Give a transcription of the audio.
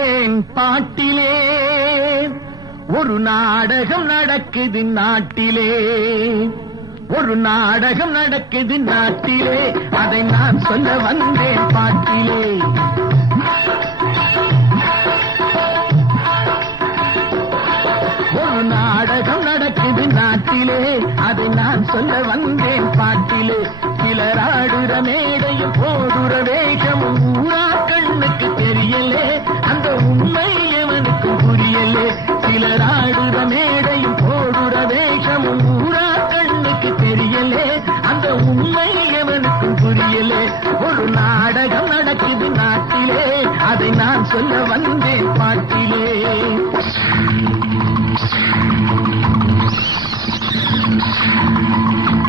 வந்தேன் பாட்டிலே, ஒரு நாடகம் நடக்குது நாட்டிலே, ஒரு நாடகம் நடக்குது நாட்டிலே, அதை நான் சொல்ல வந்தேன் பாட்டிலே. ஒரு நாடகம் நடக்குது நாட்டிலே, அதை நான் சொல்ல வந்தேன் பாட்டிலே. கிளராடுற மேடையும் போடுற வேஷமும் ஊரா கண்ணுக்கு தெரியலே, அந்த உண்மை எவனுக்கு புரியலே.